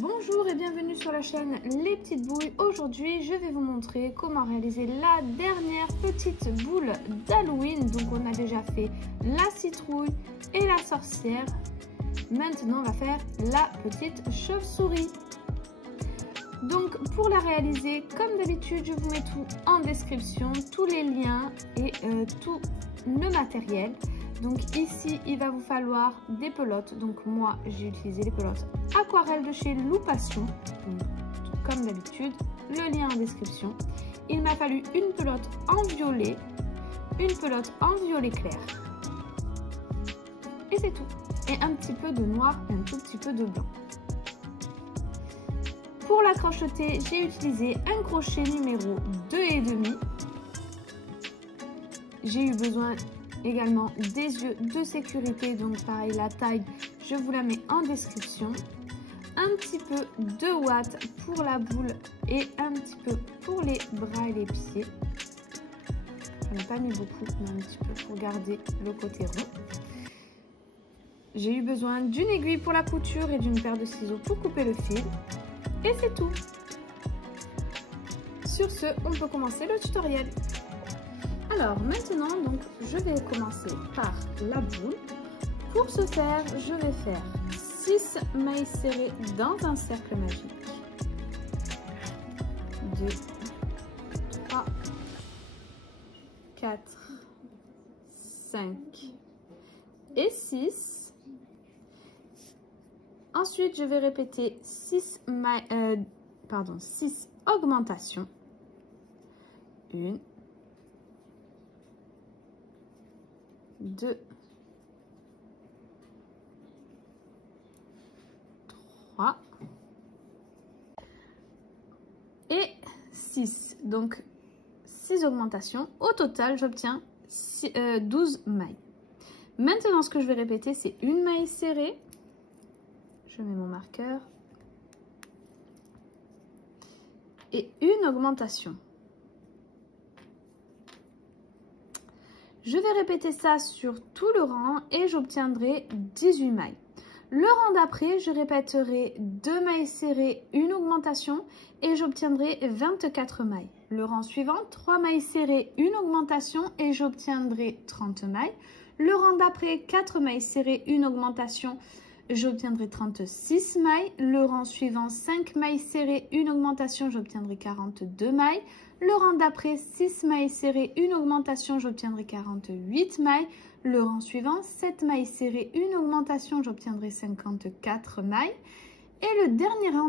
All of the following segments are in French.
Bonjour et bienvenue sur la chaîne Les Petites Boules. Aujourd'hui, je vais vous montrer comment réaliser la dernière petite boule d'Halloween. Donc, on a déjà fait la citrouille et la sorcière. Maintenant, on va faire la petite chauve-souris. Donc, pour la réaliser, comme d'habitude, je vous mets tout en description, tous les liens et tout le matériel. Donc ici, il va vous falloir des pelotes. Donc moi, j'ai utilisé les pelotes aquarelles de chez Loupation. Comme d'habitude, le lien en description. Il m'a fallu une pelote en violet, une pelote en violet clair. Et c'est tout. Et un petit peu de noir et un tout petit peu de blanc. Pour la crocheter, j'ai utilisé un crochet numéro 2,5. J'ai eu besoin également des yeux de sécurité, donc pareil, la taille je vous la mets en description. Un petit peu de watts pour la boule et un petit peu pour les bras et les pieds. J'en ai pas mis beaucoup, mais un petit peu pour garder le côté rond. J'ai eu besoin d'une aiguille pour la couture et d'une paire de ciseaux pour couper le fil. Et c'est tout. Sur ce, on peut commencer le tutoriel. Alors maintenant, donc, je vais commencer par la boule. Pour ce faire, je vais faire 6 mailles serrées dans un cercle magique. 2, 3, 4, 5 et 6. Ensuite, je vais répéter 6 augmentations. 1, 2, 3 et 6. Donc 6 augmentations. Au total, j'obtiens 12 mailles. Maintenant, ce que je vais répéter, c'est une maille serrée. Je mets mon marqueur. Et une augmentation. Je vais répéter ça sur tout le rang et j'obtiendrai 18 mailles. Le rang d'après, je répéterai 2 mailles serrées, une augmentation et j'obtiendrai 24 mailles. Le rang suivant, 3 mailles serrées, une augmentation et j'obtiendrai 30 mailles. Le rang d'après, 4 mailles serrées, une augmentation, j'obtiendrai 36 mailles. Le rang suivant, 5 mailles serrées, une augmentation, j'obtiendrai 42 mailles. Le rang d'après, 6 mailles serrées, une augmentation, j'obtiendrai 48 mailles. Le rang suivant, 7 mailles serrées, une augmentation, j'obtiendrai 54 mailles. Et le dernier rang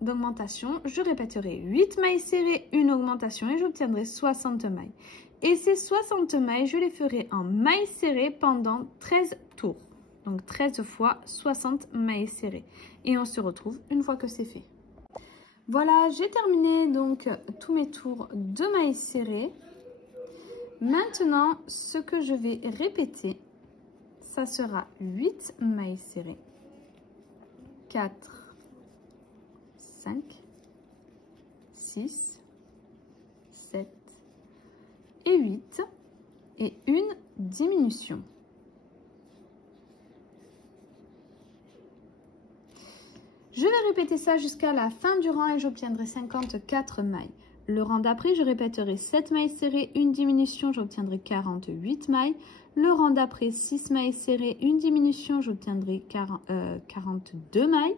d'augmentation, je répéterai 8 mailles serrées, une augmentation et j'obtiendrai 60 mailles. Et ces 60 mailles, je les ferai en mailles serrées pendant 13 tours. Donc 13 fois 60 mailles serrées. Et on se retrouve une fois que c'est fait. Voilà, j'ai terminé donc tous mes tours de mailles serrées. Maintenant, ce que je vais répéter, ça sera 8 mailles serrées, 4, 5, 6, 7 et 8 et une diminution. Je vais répéter ça jusqu'à la fin du rang et j'obtiendrai 54 mailles. Le rang d'après, je répéterai 7 mailles serrées, une diminution, j'obtiendrai 48 mailles. Le rang d'après, 6 mailles serrées, une diminution, j'obtiendrai 42 mailles.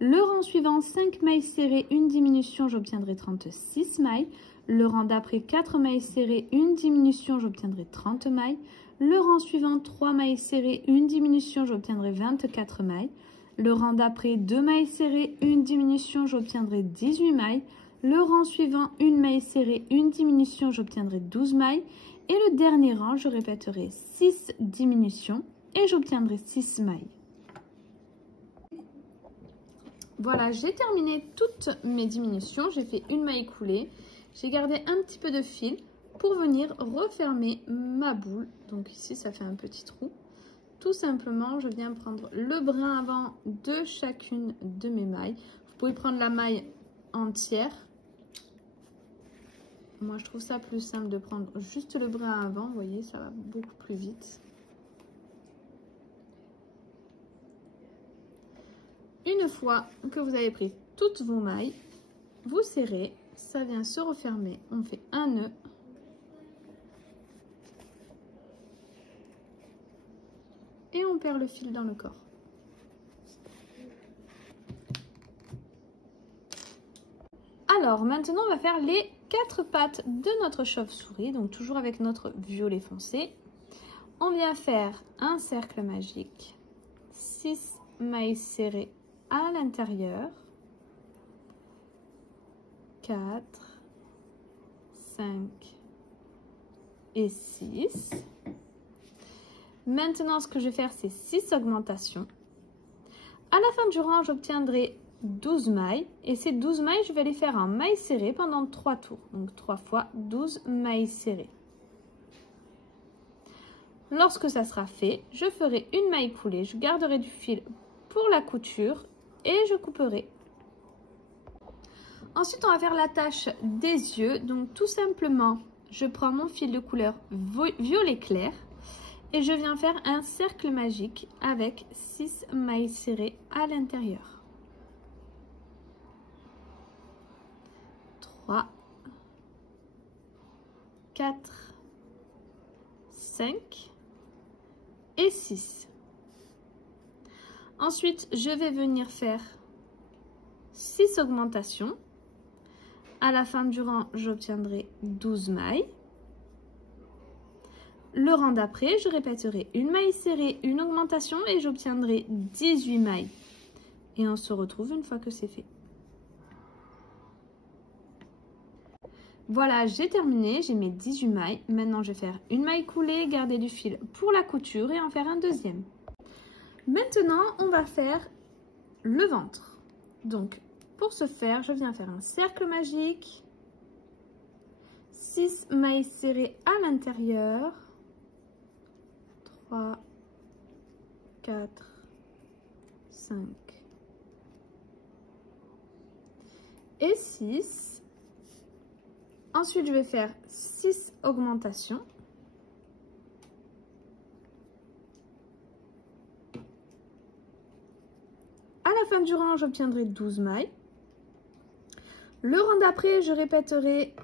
Le rang suivant, 5 mailles serrées, une diminution, j'obtiendrai 36 mailles. Le rang d'après, 4 mailles serrées, une diminution, j'obtiendrai 30 mailles. Le rang suivant, 3 mailles serrées, une diminution, j'obtiendrai 24 mailles. Le rang d'après, 2 mailles serrées, une diminution, j'obtiendrai 18 mailles. Le rang suivant, une maille serrée, une diminution, j'obtiendrai 12 mailles. Et le dernier rang, je répéterai 6 diminutions et j'obtiendrai 6 mailles. Voilà, j'ai terminé toutes mes diminutions. J'ai fait une maille coulée. J'ai gardé un petit peu de fil pour venir refermer ma boule. Donc ici, ça fait un petit trou. Tout simplement, je viens prendre le brin avant de chacune de mes mailles. Vous pouvez prendre la maille entière. Moi, je trouve ça plus simple de prendre juste le brin avant. Vous voyez, ça va beaucoup plus vite. Une fois que vous avez pris toutes vos mailles, vous serrez, ça vient se refermer, on fait un nœud. Et on perd le fil dans le corps. Alors maintenant on va faire les 4 pattes de notre chauve-souris, donc toujours avec notre violet foncé. On vient faire un cercle magique, 6 mailles serrées à l'intérieur, 4, 5 et 6. Maintenant ce que je vais faire c'est 6 augmentations. À la fin du rang j'obtiendrai 12 mailles et ces 12 mailles je vais les faire en mailles serrées pendant 3 tours, donc 3 fois 12 mailles serrées. Lorsque ça sera fait, je ferai une maille coulée, je garderai du fil pour la couture et je couperai. Ensuite on va faire la tâche des yeux, donc tout simplement je prends mon fil de couleur violet clair et je viens faire un cercle magique avec 6 mailles serrées à l'intérieur. 3, 4, 5 et 6. Ensuite, je vais venir faire 6 augmentations. À la fin du rang, j'obtiendrai 12 mailles. Le rang d'après, je répéterai une maille serrée, une augmentation et j'obtiendrai 18 mailles. Et on se retrouve une fois que c'est fait. Voilà, j'ai terminé, j'ai mes 18 mailles. Maintenant, je vais faire une maille coulée, garder du fil pour la couture et en faire un deuxième. Maintenant, on va faire le ventre. Donc, pour ce faire, je viens faire un cercle magique, 6 mailles serrées à l'intérieur, 3, 4, 5 et 6. Ensuite, je vais faire 6 augmentations. À la fin du rang, j'obtiendrai 12 mailles. Le rang d'après, je répéterai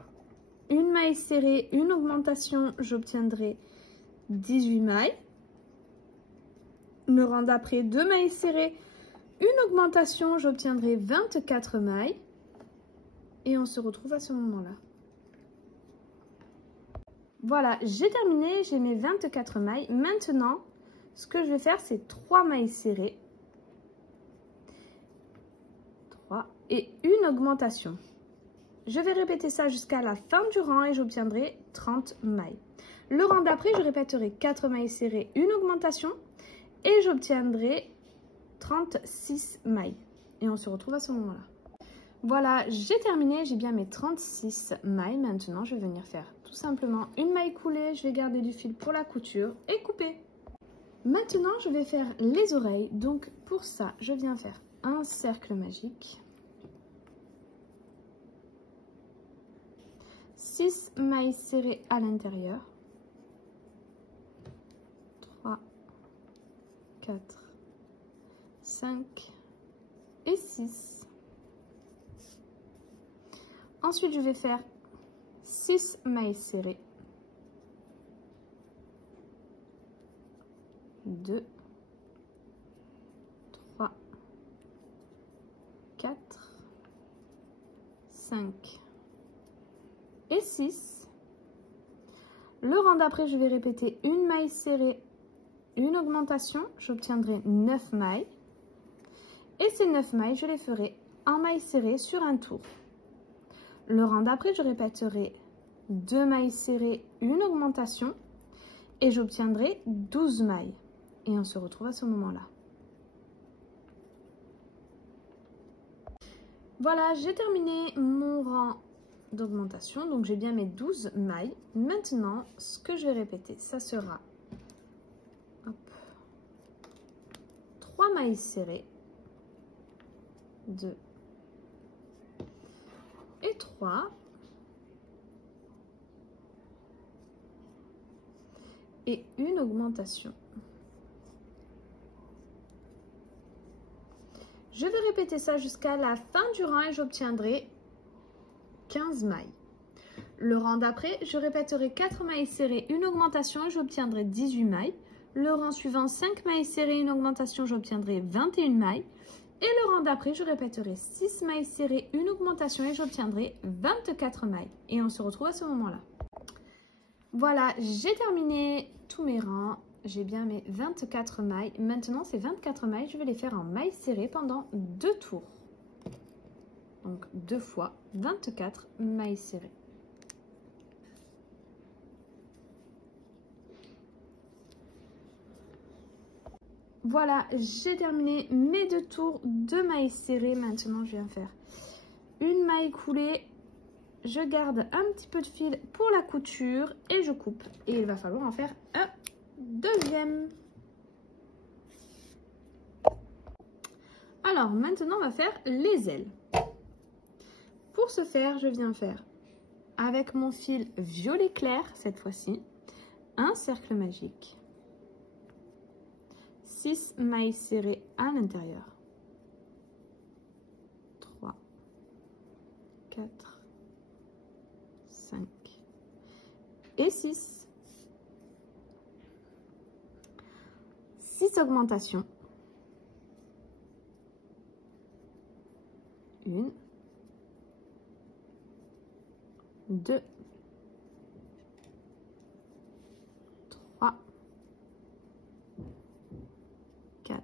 une maille serrée, une augmentation, j'obtiendrai 18 mailles. Le rang d'après, 2 mailles serrées, une augmentation, j'obtiendrai 24 mailles. Et on se retrouve à ce moment-là. Voilà, j'ai terminé, j'ai mes 24 mailles. Maintenant, ce que je vais faire, c'est 3 mailles serrées. 3 et une augmentation. Je vais répéter ça jusqu'à la fin du rang et j'obtiendrai 30 mailles. Le rang d'après, je répéterai 4 mailles serrées, une augmentation et j'obtiendrai 36 mailles. Et on se retrouve à ce moment-là. Voilà, j'ai terminé, j'ai bien mes 36 mailles. Maintenant, je vais venir faire tout simplement une maille coulée. Je vais garder du fil pour la couture et couper. Maintenant, je vais faire les oreilles. Donc, pour ça, je viens faire un cercle magique. 6 mailles serrées à l'intérieur. 3, 4, 5 et 6. Ensuite, je vais faire 6 mailles serrées. 2, 3, 4, 5 et 6. Le rang d'après, je vais répéter une maille serrée, une augmentation. J'obtiendrai 9 mailles. Et ces 9 mailles, je les ferai en maille serrée sur un tour. Le rang d'après, je répéterai 2 mailles serrées, une augmentation et j'obtiendrai 12 mailles. Et on se retrouve à ce moment-là. Voilà, j'ai terminé mon rang d'augmentation. Donc, j'ai bien mes 12 mailles. Maintenant, ce que je vais répéter, ça sera 3 mailles serrées, 2 et 3 et une augmentation. Je vais répéter ça jusqu'à la fin du rang et j'obtiendrai 15 mailles. Le rang d'après, je répéterai 4 mailles serrées, une augmentation et j'obtiendrai 18 mailles. Le rang suivant, 5 mailles serrées, une augmentation, j'obtiendrai 21 mailles. Et le rang d'après, je répéterai 6 mailles serrées, une augmentation et j'obtiendrai 24 mailles. Et on se retrouve à ce moment-là. Voilà, j'ai terminé tous mes rangs. J'ai bien mes 24 mailles. Maintenant, ces 24 mailles, je vais les faire en mailles serrées pendant 2 tours. Donc 2 fois 24 mailles serrées. Voilà, j'ai terminé mes 2 tours de mailles serrées. Maintenant, je viens faire une maille coulée. Je garde un petit peu de fil pour la couture et je coupe. Et il va falloir en faire un deuxième. Alors, maintenant, on va faire les ailes. Pour ce faire, je viens faire avec mon fil violet clair, cette fois-ci, un cercle magique. 6 mailles serrées à l'intérieur. 3, 4, 5 et 6. 6 augmentations. 1, 2, 3, 4,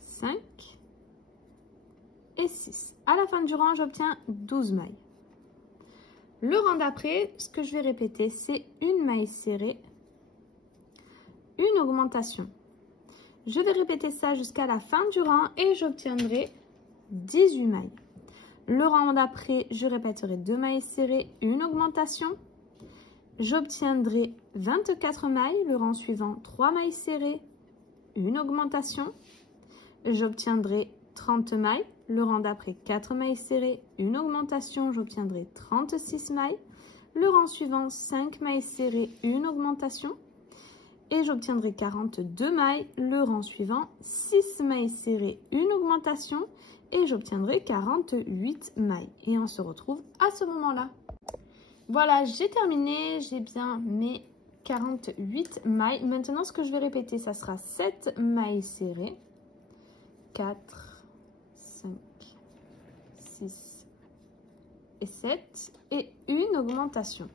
5 et 6. À la fin du rang, j'obtiens 12 mailles. Le rang d'après, ce que je vais répéter, c'est une maille serrée, une augmentation. Je vais répéter ça jusqu'à la fin du rang et j'obtiendrai 18 mailles. Le rang d'après, je répéterai 2 mailles serrées, une augmentation. J'obtiendrai 24 mailles. Le rang suivant, 3 mailles serrées, une augmentation. J'obtiendrai 30 mailles. Le rang d'après, 4 mailles serrées, une augmentation. J'obtiendrai 36 mailles. Le rang suivant, 5 mailles serrées, une augmentation. Et j'obtiendrai 42 mailles. Le rang suivant, 6 mailles serrées, une augmentation. Et j'obtiendrai 48 mailles. Et on se retrouve à ce moment-là. Voilà, j'ai terminé. J'ai bien mes 48 mailles. Maintenant, ce que je vais répéter, ça sera 7 mailles serrées. 4, 5, 6 et 7. Et une augmentation.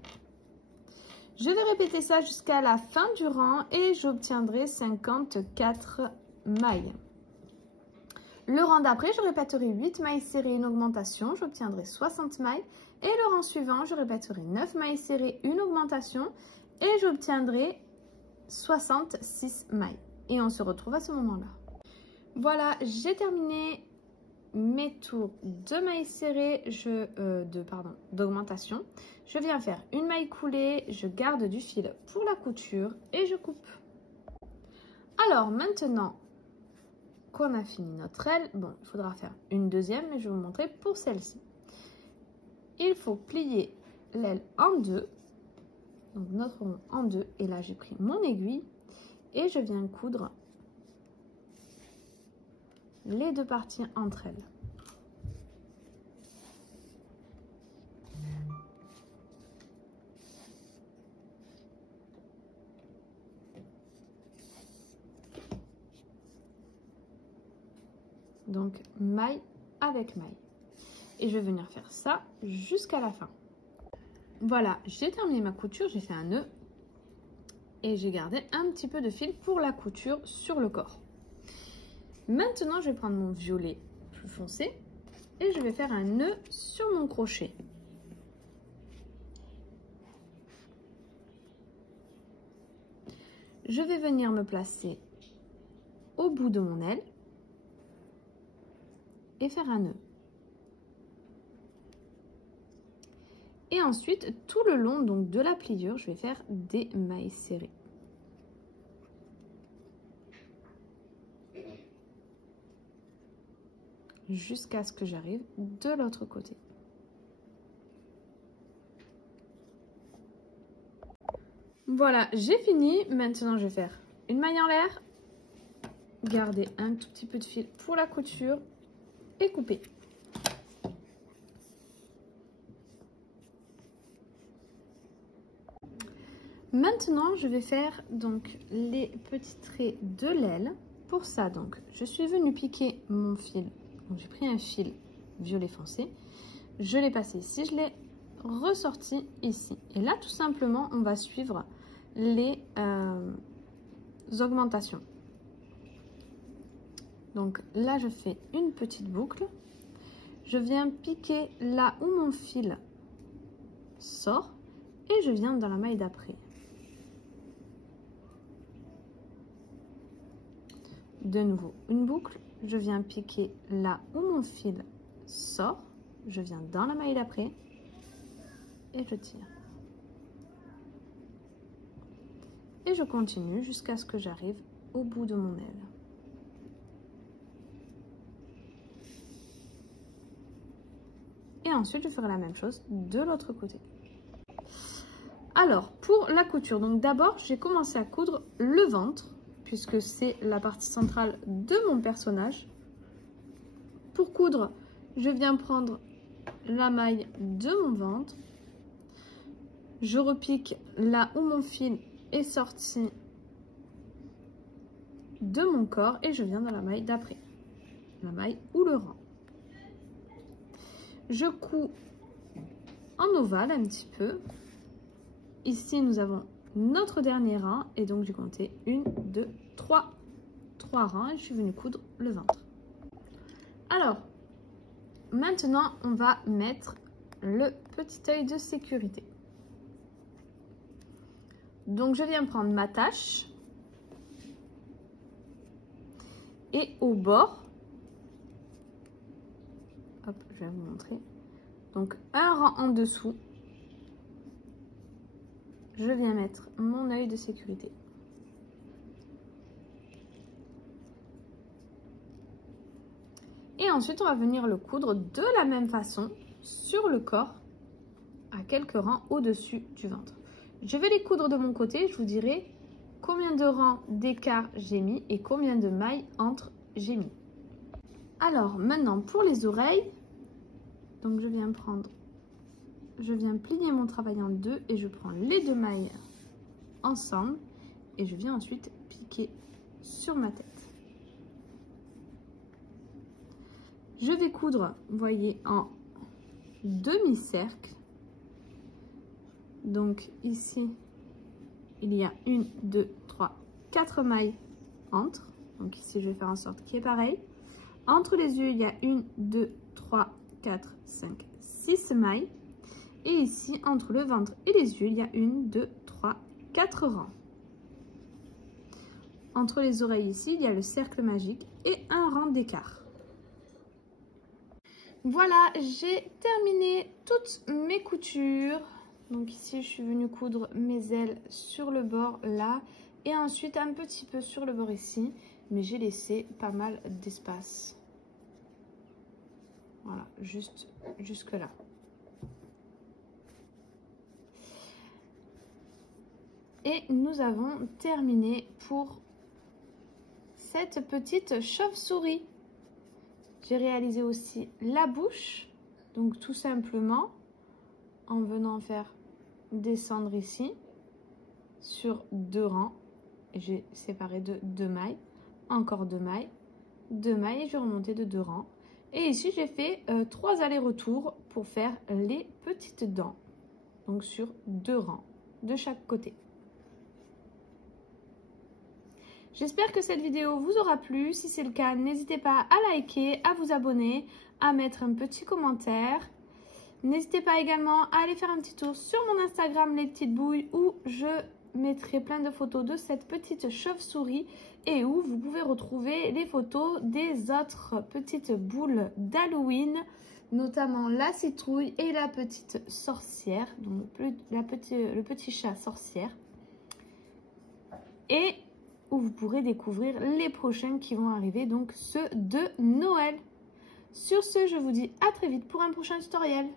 Je vais répéter ça jusqu'à la fin du rang et j'obtiendrai 54 mailles. Le rang d'après, je répéterai 8 mailles serrées, une augmentation, j'obtiendrai 60 mailles. Et le rang suivant, je répéterai 9 mailles serrées, une augmentation, et j'obtiendrai 66 mailles. Et on se retrouve à ce moment-là. Voilà, j'ai terminé mes tours de mailles serrées, d'augmentation. Je viens faire une maille coulée, je garde du fil pour la couture et je coupe. Alors maintenant qu'on a fini notre aile, bon, il faudra faire une deuxième, mais je vais vous montrer pour celle-ci. Il faut plier l'aile en deux, donc notre rond en deux, et là j'ai pris mon aiguille et je viens coudre les deux parties entre elles. Donc maille avec maille. Et je vais venir faire ça jusqu'à la fin. Voilà, j'ai terminé ma couture, j'ai fait un nœud et j'ai gardé un petit peu de fil pour la couture sur le corps. Maintenant, je vais prendre mon violet plus foncé et je vais faire un nœud sur mon crochet. Je vais venir me placer au bout de mon aile et faire un nœud. Et ensuite, tout le long donc de la pliure, je vais faire des mailles serrées. Jusqu'à ce que j'arrive de l'autre côté. Voilà, j'ai fini. Maintenant, je vais faire une maille en l'air, garder un tout petit peu de fil pour la couture et couper. Maintenant, je vais faire donc les petits traits de l'aile. Pour ça, donc, je suis venue piquer mon fil. J'ai pris un fil violet foncé, je l'ai passé ici, je l'ai ressorti ici. Et là, tout simplement, on va suivre les augmentations. Donc là, je fais une petite boucle. Je viens piquer là où mon fil sort et je viens dans la maille d'après. De nouveau, une boucle. Je viens piquer là où mon fil sort. Je viens dans la maille d'après et je tire. Et je continue jusqu'à ce que j'arrive au bout de mon aile. Et ensuite, je ferai la même chose de l'autre côté. Alors, pour la couture, donc d'abord, j'ai commencé à coudre le ventre, puisque c'est la partie centrale de mon personnage. Pour coudre, je viens prendre la maille de mon ventre. Je repique là où mon fil est sorti de mon corps et je viens dans la maille d'après, la maille ou le rang. Je couds en ovale un petit peu. Ici, nous avons notre dernier rang et donc j'ai compté 1, 2, 3 rangs et je suis venue coudre le ventre. Alors, maintenant, on va mettre le petit œil de sécurité. Donc, je viens prendre ma tâche et au bord, hop, je vais vous montrer. Donc, un rang en dessous, je viens mettre mon œil de sécurité. Et ensuite, on va venir le coudre de la même façon sur le corps, à quelques rangs au-dessus du ventre. Je vais les coudre de mon côté, je vous dirai combien de rangs d'écart j'ai mis et combien de mailles entre j'ai mis. Alors, maintenant, pour les oreilles, donc je viens plier mon travail en deux et je prends les deux mailles ensemble et je viens ensuite piquer sur ma tête. Je vais coudre, vous voyez, en demi-cercle. Donc ici, il y a 1, 2, 3, 4 mailles entre. Donc ici, je vais faire en sorte qu'il y ait pareil. Entre les yeux, il y a 1, 2, 3, 4, 5, 6 mailles. Et ici, entre le ventre et les yeux, il y a 1, 2, 3, 4 rangs. Entre les oreilles ici, il y a le cercle magique et un rang d'écart. Voilà, j'ai terminé toutes mes coutures. Donc ici, je suis venue coudre mes ailes sur le bord là et ensuite un petit peu sur le bord ici, mais j'ai laissé pas mal d'espace. Voilà, juste jusque là. Et nous avons terminé pour cette petite chauve-souris. J'ai réalisé aussi la bouche, donc tout simplement en venant faire descendre ici sur 2 rangs. J'ai séparé de 2 mailles, encore 2 mailles, 2 mailles et je remontais de 2 rangs. Et ici j'ai fait 3 allers-retours pour faire les petites dents, donc sur 2 rangs de chaque côté. J'espère que cette vidéo vous aura plu. Si c'est le cas, n'hésitez pas à liker, à vous abonner, à mettre un petit commentaire. N'hésitez pas également à aller faire un petit tour sur mon Instagram Les Petites Bouilles où je mettrai plein de photos de cette petite chauve-souris et où vous pouvez retrouver les photos des autres petites boules d'Halloween, notamment la citrouille et la petite sorcière, donc le petit chat sorcière. Et où vous pourrez découvrir les prochains qui vont arriver, donc ceux de Noël. Sur ce, je vous dis à très vite pour un prochain tutoriel.